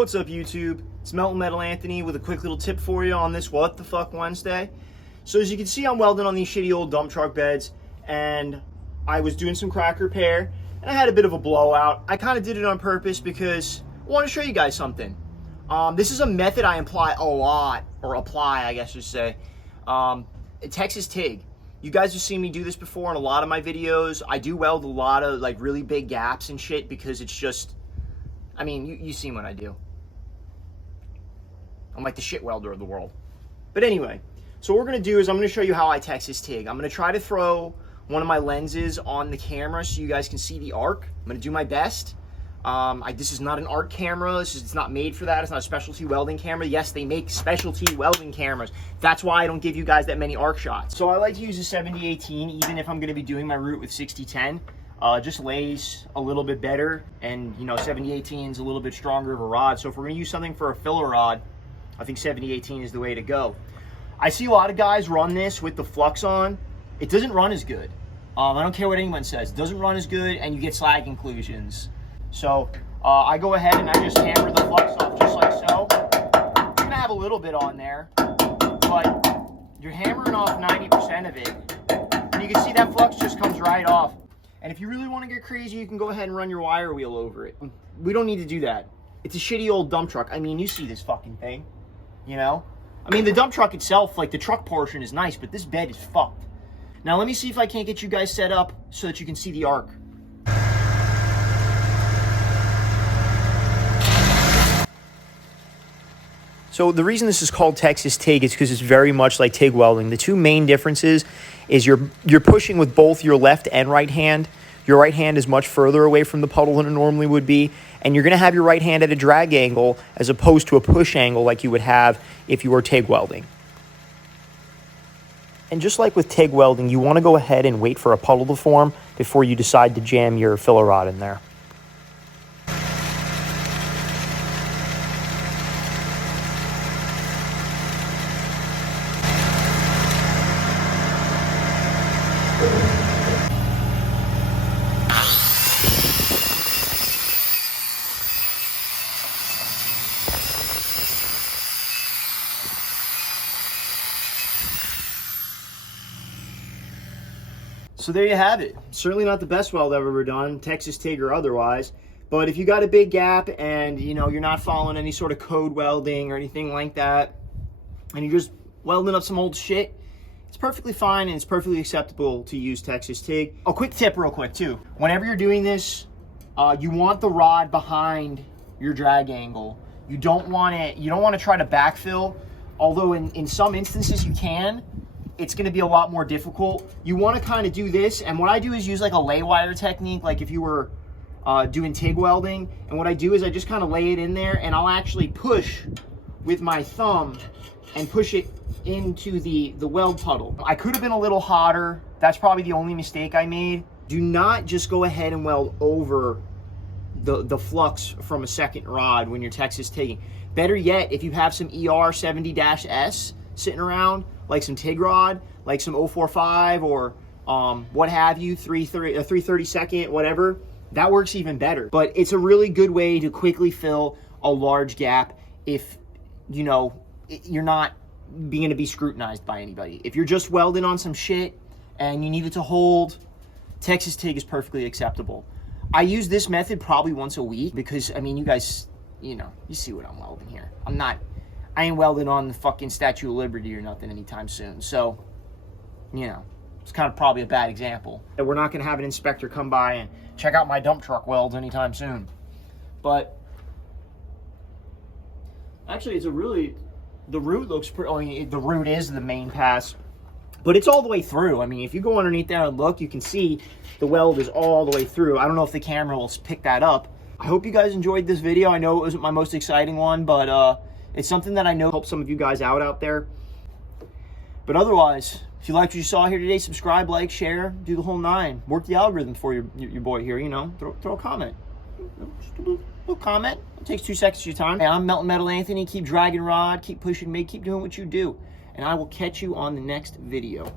What's up, YouTube? It's Melting Metal Anthony with a quick little tip for you on this What the Fuck Wednesday. So as you can see, I'm welding on these shitty old dump truck beds, and I was doing some crack repair, and I had a bit of a blowout. I kind of did it on purpose because I want to show you guys something. This is a method I apply a lot, or apply, I guess you say. Texas Tig. You guys have seen me do this before in a lot of my videos. I do weld a lot of like really big gaps and shit because it's just, I mean, you seen what I do. I'm like the shit welder of the world. But anyway, so what we're gonna do is I'm gonna show you how I Texas Tig. I'm gonna try to throw one of my lenses on the camera so you guys can see the arc. I'm gonna do my best. This is not an art camera. It's not made for that. It's not a specialty welding camera. Yes, they make specialty welding cameras. That's why I don't give you guys that many arc shots. So I like to use a 70-18 even if I'm gonna be doing my route with 60-10. Just lays a little bit better, and you know, 70-18 is a little bit stronger of a rod. So if we're gonna use something for a filler rod, I think 70-18 is the way to go. I see a lot of guys run this with the flux on. It doesn't run as good. I don't care what anyone says. It doesn't run as good, and you get slag inclusions. So I go ahead and I just hammer the flux off just like so. You're gonna have a little bit on there, but you're hammering off 90% of it. And you can see that flux just comes right off. And if you really want to get crazy, you can go ahead and run your wire wheel over it. We don't need to do that. It's a shitty old dump truck. I mean, you see this fucking thing, you know? I mean, the dump truck itself, like the truck portion is nice, but this bed is fucked. Now let me see if I can't get you guys set up so that you can see the arc. So the reason this is called Texas Tig is because it's very much like TIG welding. The two main differences is you're pushing with both your left and right hand. Your right hand is much further away from the puddle than it normally would be, and you're going to have your right hand at a drag angle as opposed to a push angle like you would have if you were TIG welding. And just like with TIG welding, you want to go ahead and wait for a puddle to form before you decide to jam your filler rod in there. So there you have it. Certainly not the best weld I've ever done, Texas Tig or otherwise. But if you got a big gap and you know you're not following any sort of code welding or anything like that, and you're just welding up some old shit, it's perfectly fine and it's perfectly acceptable to use Texas Tig. A quick tip real quick too. Whenever you're doing this, you want the rod behind your drag angle. You don't want to try to backfill, although in some instances you can. It's going to be a lot more difficult. You want to kind of do this, and what I do is use like a lay wire technique, like if you were doing TIG welding. And what I do is I just kind of lay it in there, and I'll actually push with my thumb and push it into the weld puddle. I could have been a little hotter. That's probably the only mistake I made. Do not just go ahead and weld over the flux from a second rod when you're Texas Tigging. Better yet, if you have some ER 70-S sitting around, like some TIG rod, like some 045 or what have you, 332nd, whatever, that works even better. But it's a really good way to quickly fill a large gap if, you know, you're not going to be scrutinized by anybody. If you're just welding on some shit and you need it to hold, Texas Tig is perfectly acceptable. I use this method probably once a week because, I mean, you guys, you know, you see what I'm welding here. I ain't welding on the fucking Statue of Liberty or nothing anytime soon. So, you know, it's kind of probably a bad example. We're not going to have an inspector come by and check out my dump truck welds anytime soon. But actually, it's a really, the root looks pretty, I mean, the root is the main pass, but it's all the way through. I mean, if you go underneath there and look, you can see the weld is all the way through. I don't know if the camera will pick that up. I hope you guys enjoyed this video. I know it wasn't my most exciting one, but it's something that I know helps some of you guys out there. But otherwise, if you liked what you saw here today, subscribe, like, share, do the whole nine. Work the algorithm for your boy here, you know. Throw a comment. Just a little comment. It takes 2 seconds of your time. Hey, I'm Melting Metal Anthony. Keep dragging rod, keep pushing me, keep doing what you do. And I will catch you on the next video.